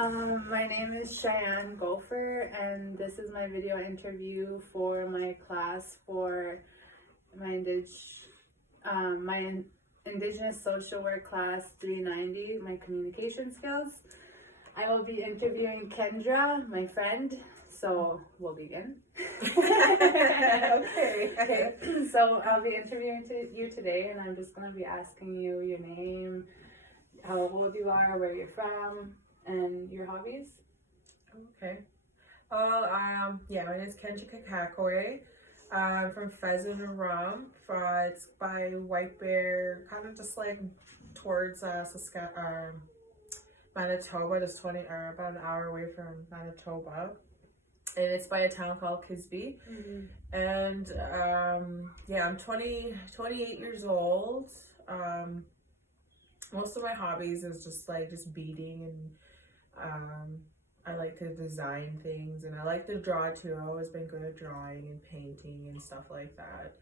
My name is Cheyenne Gopher, and this is my video interview for my class for my Indigenous Social Work class 390, my communication skills. I will be interviewing Kendra, my friend, so we'll begin. Okay. So I'll be interviewing you today, and I'm just going to be asking you your name, how old you are, where you're from, and your hobbies. Okay. Well, my name is Kendra Kakakwe. I'm from Pheasant Rum. It's by White Bear, kind of just like towards Manitoba, just about an hour away from Manitoba. And it's by a town called Kisby. Mm-hmm. And I'm 28 years old. Most of my hobbies is just beading, and I like to design things, and I like to draw too. I've always been good at drawing and painting and stuff like that.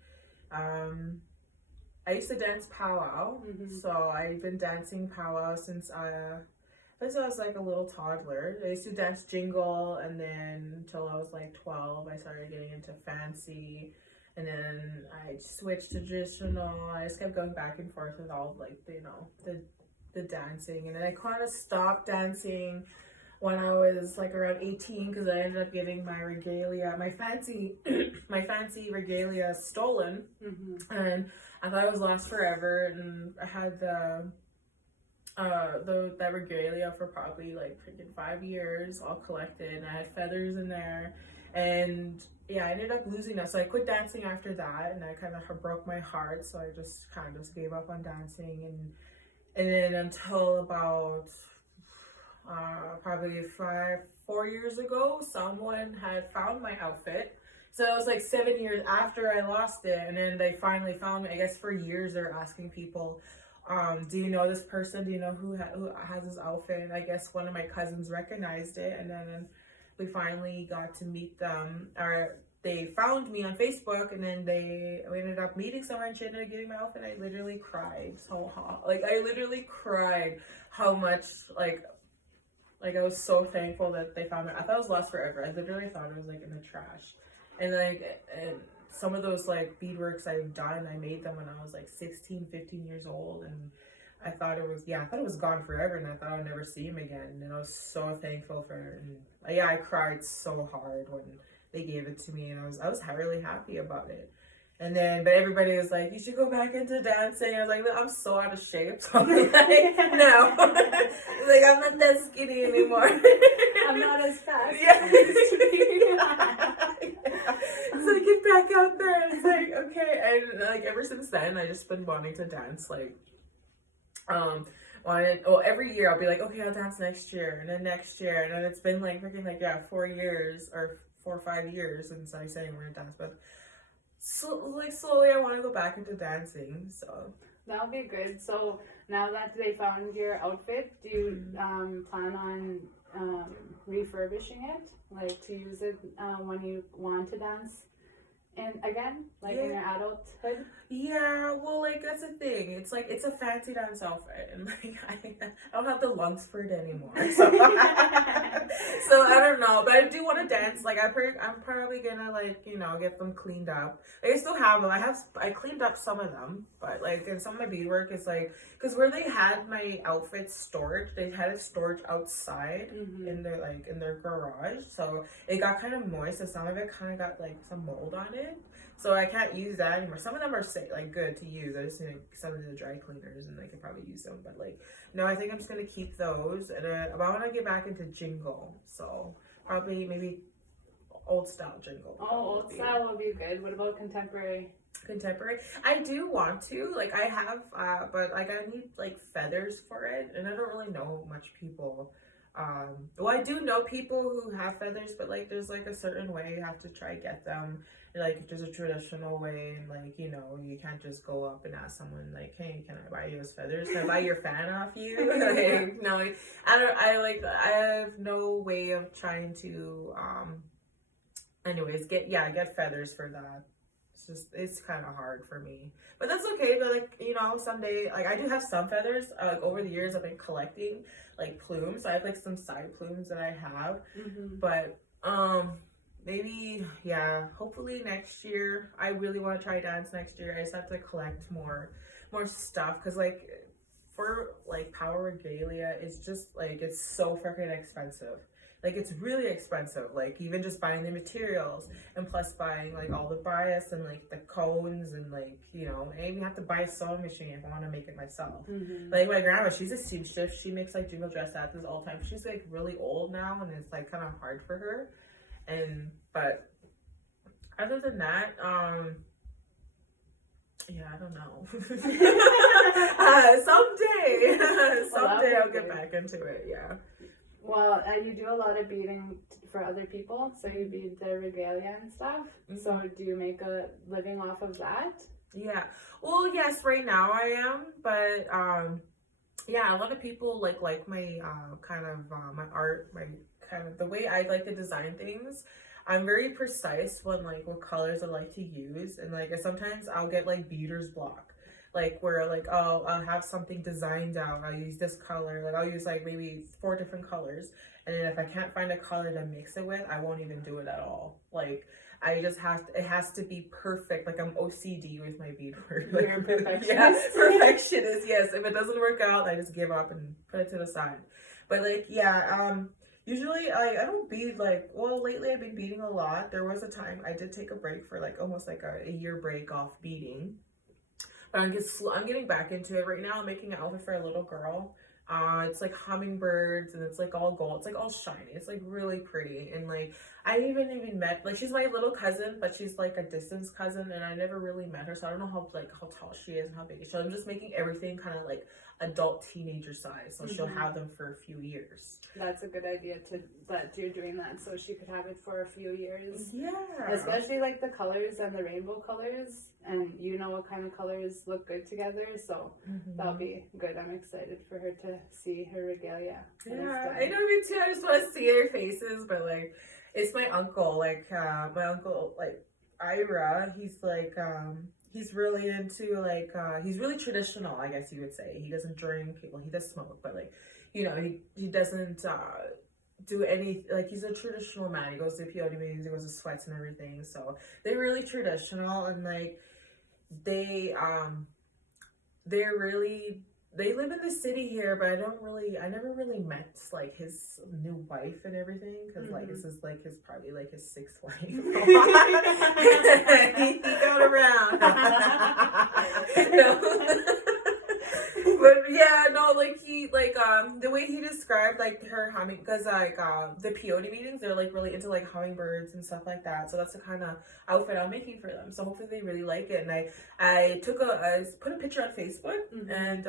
I used to dance powwow, so I've been dancing powwow since I was like a little toddler. I used to dance jingle, and then until I was like 12, I started getting into fancy, and then I switched to traditional. I just kept going back and forth with all the dancing, and then I kind of stopped dancing when I was like around 18 because I ended up getting my regalia, my fancy regalia stolen, and I thought it was lost forever, and I had that regalia for probably like freaking 5 years, all collected, and I had feathers in there, and yeah, I ended up losing that, so I quit dancing after that, and I kind of broke my heart, so I just kind of gave up on dancing, and then until about probably 4 years ago, someone had found my outfit. So it was like 7 years after I lost it, and then they finally found me. I guess for years they're asking people, do you know this person? Do you know who has this outfit? And I guess one of my cousins recognized it, and then we finally got to meet them. Or they found me on Facebook, and then we ended up meeting somewhere, and she ended up getting my outfit. I literally cried so hard. I literally cried how much I was so thankful that they found me. I thought it was lost forever. I literally thought it was like in the trash. And some of those beadworks I've done, I made them when I was like 16, 15 years old, and I thought it was gone forever, and I thought I'd never see him again. And I was so thankful for it. And I cried so hard when they gave it to me, and I was really happy about it. And then, but everybody was like, you should go back into dancing. I was like, I'm so out of shape. So I'm like, no. I'm not that skinny anymore. I'm not as fast. Yeah. So get back out there. It's like, okay. And ever since then, I just been wanting to dance. Every year I'll be like, okay, I'll dance next year, and then next year. And then it's been freaking 4 years or 4 or 5 years since I said I'm going to dance. But slowly I want to go back into dancing, so that'll be good. So now that they found your outfit, do you plan on refurbishing it, to use it when you want to dance again, in your adulthood? Yeah, well, that's the thing. It's it's a fancy dance outfit, and I don't have the lungs for it anymore. So, so I don't know, but I do want to dance. I'm probably gonna get them cleaned up. I still have them. I cleaned up some of them, but and some of my beadwork is because where they had my outfits stored, they had it stored outside in their garage, so it got kind of moist, and some of it kind of got some mold on it. So I can't use that anymore. Some of them are good to use. I just need to send them to the dry cleaners, and I could probably use them. But no, I think I'm just gonna keep those. And I want to get back into jingle, so probably maybe old style jingle. Oh, old style will be good. What about contemporary? Contemporary, I do want to. I have, but I need feathers for it, and I don't really know much people. Well, I do know people who have feathers, but there's a certain way you have to try to get them. If there's a traditional way, and you can't just go up and ask someone hey, can I buy you those feathers? Can I buy your fan off you? No, I have no way of trying to get feathers for that. it's kind of hard for me, but that's okay. But like, you know, someday, like I do have some feathers. Like over the years I've been collecting like plumes. So I have like some side plumes that I have, but maybe, yeah, hopefully next year. I really want to try dance next year. I just have to collect more stuff, because like for like power regalia, it's just like it's so freaking expensive. Like it's really expensive, like even just buying the materials, and plus buying like all the bias and like the cones, and like, you know, I even have to buy a sewing machine if I want to make it myself. Like my grandma, she's a seamstress. She makes like jingle dress hats all the time. She's like really old now, and it's like kind of hard for her. And but other than that, yeah, I don't know. Someday I'll get back into it. Yeah. Well, and you do a lot of beading for other people, so you bead their regalia and stuff. So do you make a living off of that? Yeah. Well, yes, right now I am, but yeah, a lot of people like my kind of my art, my kind of the way I like to design things. I'm very precise when like what colors I like to use, and like sometimes I'll get like beater's block, like where like I'll have something designed out. I'll use this color, like I'll use like maybe 4 different colors, and then if I can't find a color to mix it with, I won't even do it at all. Like I just it has to be perfect. Like I'm OCD with my beadwork. Like, you're a perfectionist. Yeah, perfectionist. Yes. If it doesn't work out, I just give up and put it to the side. But like, yeah, usually I don't bead like, well, lately I've been beading a lot. There was a time I did take a break for like almost like a year break off beading. But I'm getting back into it right now. I'm making an outfit for a little girl. It's like hummingbirds, and it's like all gold. It's like all shiny. It's like really pretty. And like I even met, like, she's my little cousin, but she's like a distance cousin, and I never really met her, so I don't know how tall she is and how big. So I'm just making everything kind of like adult teenager size, so she'll have them for a few years. That's a good idea that you're doing that, so she could have it for a few years. Yeah, especially like the colors and the rainbow colors, and you know what kind of colors look good together, so that'll be good. I'm excited for her to see her regalia. Yeah, I know, me too. I just want to see their faces. But like, it's my uncle, like Ira, he's like he's really into like he's really traditional, I guess you would say. He doesn't drink, well, he does smoke, but like, you know, he doesn't do any, like, he's a traditional man. He goes to peyote meetings, he goes to sweats and everything. So they're really traditional, and like they live in the city here, but I never really met like his new wife and everything, because like this is like probably like his 6th wife. He got around. No. But yeah, no, like he like the way he described like her humming, because like the peyote meetings, they're like really into like hummingbirds and stuff like that. So that's the kind of outfit I'm making for them. So hopefully they really like it. And I put a picture on Facebook, and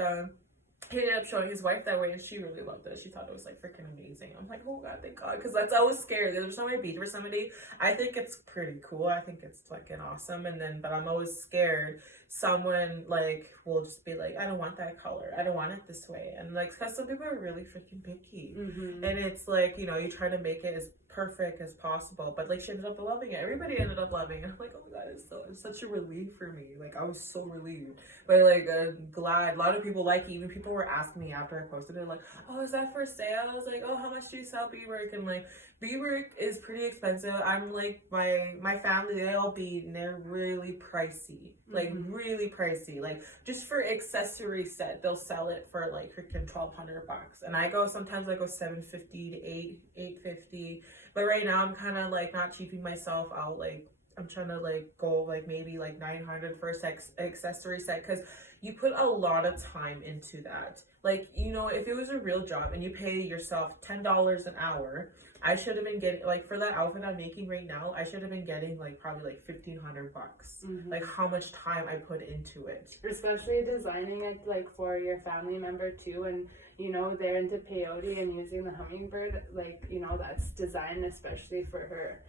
he ended up showing his wife that way, and she really loved it. She thought it was like freaking amazing. I'm like, oh god, thank God, because I was scared. Every time I bead for somebody, I think it's pretty cool. I think it's fucking awesome, but I'm always scared someone like will just be like, I don't want that color, I don't want it this way, and like, because some people are really freaking picky, and it's like, you know, you try to make it as perfect as possible, but like she ended up loving it. Everybody ended up loving it. I'm like, oh my god, it's such a relief for me. Like I was so relieved, but like glad. A lot of people like it. Even people were asking me after I posted it, like, oh, is that for sale? I was like, oh, how much do you sell beadwork? And like, beadwork is pretty expensive. I'm like, my family, they all bead, and they're really pricey, like really pricey. Like just for accessory set, they'll sell it for like freaking $1,200, and sometimes I go $750 to $850. But right now I'm kind of like not cheaping myself out. Like I'm trying to like go like maybe like $900 for a accessory set, because you put a lot of time into that. Like, you know, if it was a real job and you pay yourself $10 an hour, I should have been getting, like, for that outfit I'm making right now, I should have been getting like probably like $1,500. Like how much time I put into it, especially designing it like for your family member too. And you know, they're into peyote and using the hummingbird, like, you know, that's designed especially for her,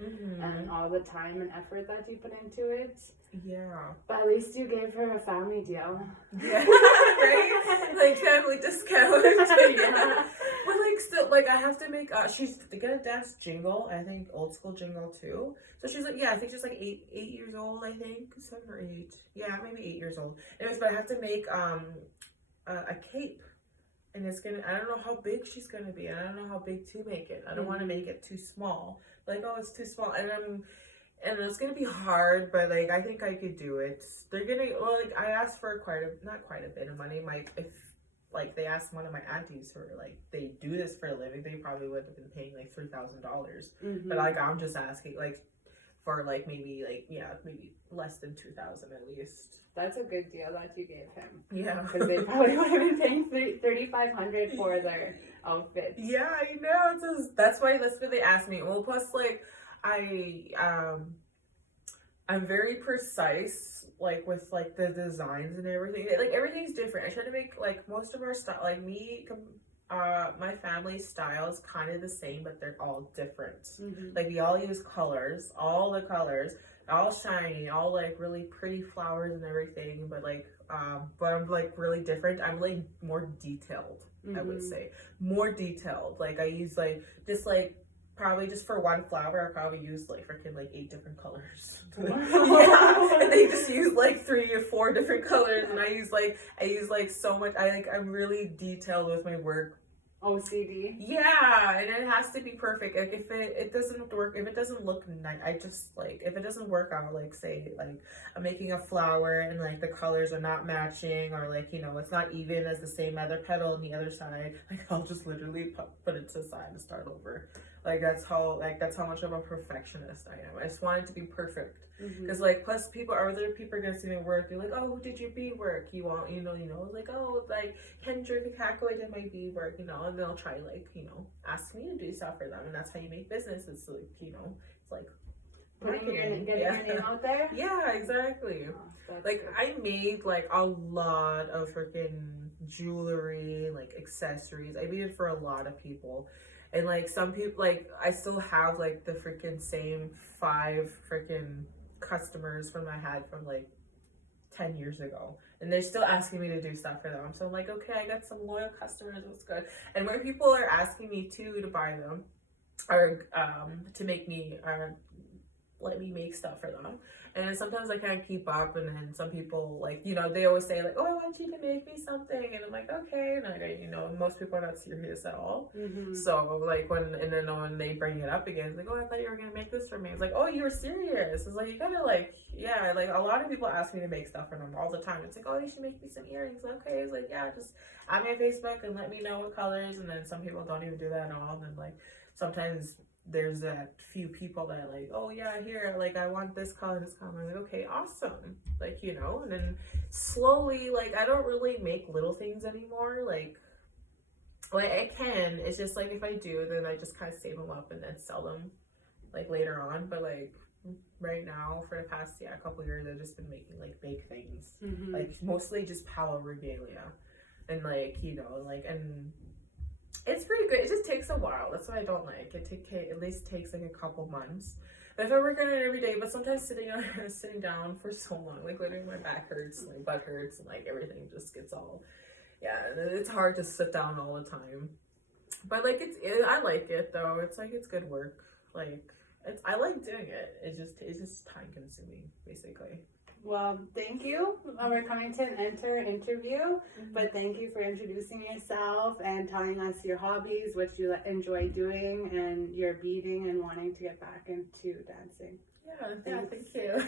and all the time and effort that you put into it. Yeah. But at least you gave her a family deal. Yeah. Right? Like family discount. Yeah. But like still, like I have to make. She's gonna dance jingle. I think old school jingle too. So she's like, yeah, I think she's like 8 years old. I think 7 or 8. Yeah, maybe 8 years old. Anyways, but I have to make a cape. And it's gonna, I don't know how big she's gonna be. I don't know how big to make it. I don't want to make it too small. Like, oh, it's too small. And it's gonna be hard, but like, I think I could do it. They're gonna, well, like, I asked for not quite a bit of money. If, like, they asked one of my aunties who are, like, they do this for a living, they probably would have been paying, like, $3,000. But, like, I'm just asking, like, for, like, maybe less than 2,000 at least. That's a good deal that you gave him. Yeah. Because they probably would have been paying $3,500 for their outfits. Yeah, I know. That's why they asked me. Well, plus, like, I'm very precise, like, with, like, the designs and everything. Like, everything's different. I try to make, like, most of our style, like, my family's style is kind of the same, but they're all different. Like, we all use colors, all the colors, all shiny, all, like, really pretty flowers and everything, but, like, but I'm, like, really different. I'm, like, more detailed, I would say. More detailed. Like, I use, like, just, like, probably just for one flower, I probably use like freaking like 8 different colors. Yeah, and they just use like 3 or 4 different colors, and I use like so much. I'm really detailed with my work. OCD. Yeah, and it has to be perfect. Like if it doesn't work, if it doesn't look nice, I just like if it doesn't work out. Like say like I'm making a flower and like the colors are not matching, or like you know it's not even as the same other petal on the other side. Like I'll just literally put it to the side and start over. Like that's how much of a perfectionist I am. I just want it to be perfect. Because like plus other people are gonna see my work. They're like, oh, who did your beadwork? You want like oh like Kendra Kakako did my beadwork, and they'll try like ask me to do stuff for them, and that's how you make business. It's like it's like getting your name out there. Yeah, exactly. Oh, like good. I made like a lot of freaking jewelry, like accessories. I made it for a lot of people. And like some people, like I still have like the freaking same 5 freaking customers from I had from like 10 years ago, and they're still asking me to do stuff for them. So I'm like, okay, I got some loyal customers. What's good? And when people are asking me too to buy them, or to make me let me make stuff for them, and sometimes I can't keep up, and then some people like they always say like, oh, I want you to make me something, and I'm like, okay, and I most people are not serious at all. So like when they bring it up again, it's like, oh, I thought you were gonna make this for me. It's like, oh, you were serious. It's like you gotta like, yeah, like a lot of people ask me to make stuff for them all the time. It's like, oh, you should make me some earrings. Okay, it's like, yeah, just add me on Facebook and let me know what colors. And then some people don't even do that at all, and then like sometimes there's that few people that are like, oh yeah, here, like I want this color, this color. I'm like, okay, awesome. Like, and then slowly, like I don't really make little things anymore. Like I can, it's just like if I do, then I just kind of save them up and then sell them like later on. But like right now, for the past a couple years, I've just been making like big things, like mostly just power regalia, and like and it's pretty good. It just takes a while. That's what I don't like. It at least takes like a couple months. But if I work on it every day, but sometimes sitting down for so long, like literally my back hurts, my butt hurts, and like everything just gets all, it's hard to sit down all the time. But like I like it though. It's like it's good work. Like I like doing it. It's just time consuming basically. Well, thank you. We're coming to an interview, but thank you for introducing yourself and telling us your hobbies, what you enjoy doing, and your beading and wanting to get back into dancing. Yeah, thank you.